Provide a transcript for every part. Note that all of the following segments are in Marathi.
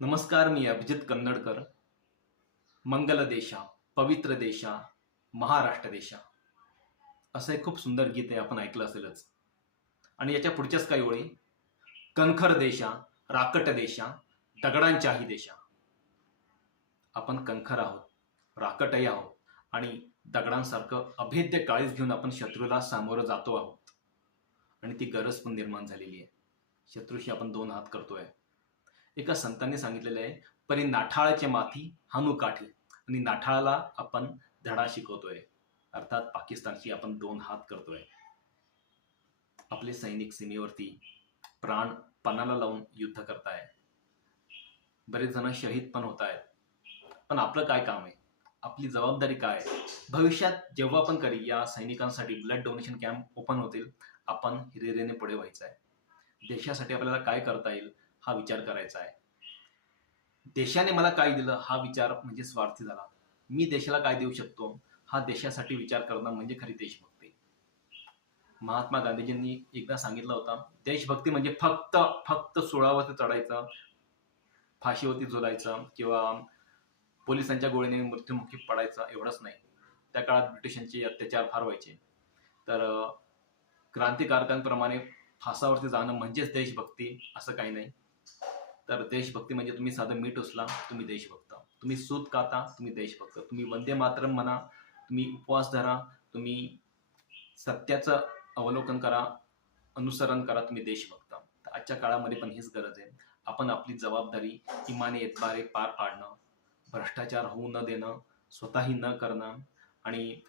नमस्कार, मी अभिजित कन्नडकर. मंगल देशा, पवित्र देशा, महाराष्ट्र देशा, असं एक खूप सुंदर गीत आहे, आपण ऐकलं असेलच. आणि याच्या पुढच्याच काही ओळी, कणखर देशा, राकट देशा, दगडांच्याही देशा. आपण कणखर आहोत, राकटही आहोत आणि दगडांसारखं अभेद्य काळीज घेऊन आपण शत्रूला सामोरं जातो आहोत. आणि ती गरज पण निर्माण झालेली आहे. शत्रूशी आपण दोन हात करतोय. एका संतांनी सांगितलेलं आहे, परी नाठाळाचे माथी हानू काठी. आणि नाठाळाला आपण धडा शिकवतोय, अर्थात पाकिस्तानशी आपण दोन हात करतोय. आपले सैनिक सीमेवरती प्राण पणाला लावून युद्ध करताय. बरेच जण शहीद पण होत आहेत. पण आपलं काय काम आहे, आपली जबाबदारी काय आहे? भविष्यात जेव्हा पण कधी या सैनिकांसाठी ब्लड डोनेशन कॅम्प ओपन होतील, आपण हिरिरीने पुढे व्हायचं आहे. देशासाठी आपल्याला काय करता येईल हा विचार करायचा आहे. देशाने मला काय दिलं हा विचार म्हणजे स्वार्थी झाला. मी देशाला काय देऊ शकतो हा देशासाठी विचार करणं म्हणजे खरी देशभक्ती. महात्मा गांधीजींनी एकदा सांगितलं होतं, देशभक्ती म्हणजे फक्त फक्त सुळावरती चढायचं, फाशीवरती झुलायचं किंवा पोलिसांच्या गोळीने मृत्युमुखी पडायचं एवढंच नाही. त्या काळात ब्रिटिशांचे अत्याचार फार व्हायचे. तर क्रांतिकारकांप्रमाणे फासावरती जाणं म्हणजेच देशभक्ती असं काही नाही. तर देशभक्ती म्हणजे तुम्ही साधं मीठ उचला, तुम्ही देशभक्त. तुम्ही सूत काता, तुम्ही देशभक्त. तुम्ही वंदे मातरम म्हणा, तुम्ही उपवास धरा, तुम्ही सत्याचं अवलोकन करा, अनुसरण करा, तुम्ही देशभक्त. तर आजच्या काळामध्ये पण हीच गरज आहे. आपण आपली जबाबदारी इमाने एतबारे पार पाडणं, भ्रष्टाचार होऊ न देणं, स्वतःही न करणं आणि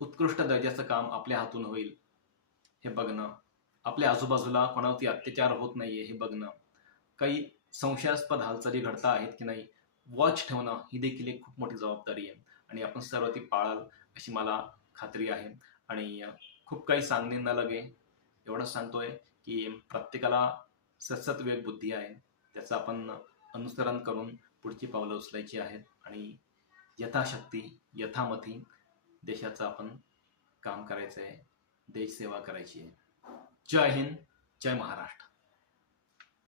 उत्कृष्ट दर्जाचं काम आपल्या हातून होईल हे बघणं, आपल्या आजूबाजूला कोणावरती अत्याचार होत नाहीये हे बघणं, काही संशयास्पद हालचाली घडता आहेत की नाही वॉच ठेवणं, ही देखील एक खूप मोठी जबाबदारी आहे. आणि आपण सर्व ती पाळाल अशी मला खात्री आहे. आणि खूप काही सांगणे न लगे, एवढंच सांगतोय की प्रत्येकाला सतसत विवेक बुद्धी आहे, त्याचं आपण अनुसरण करून पुढची पावलं उचलायची आहेत आणि यथाशक्ती यथामती देशाचं आपण काम करायचं आहे, देशसेवा करायची आहे. जय हिंद, जय महाराष्ट्र.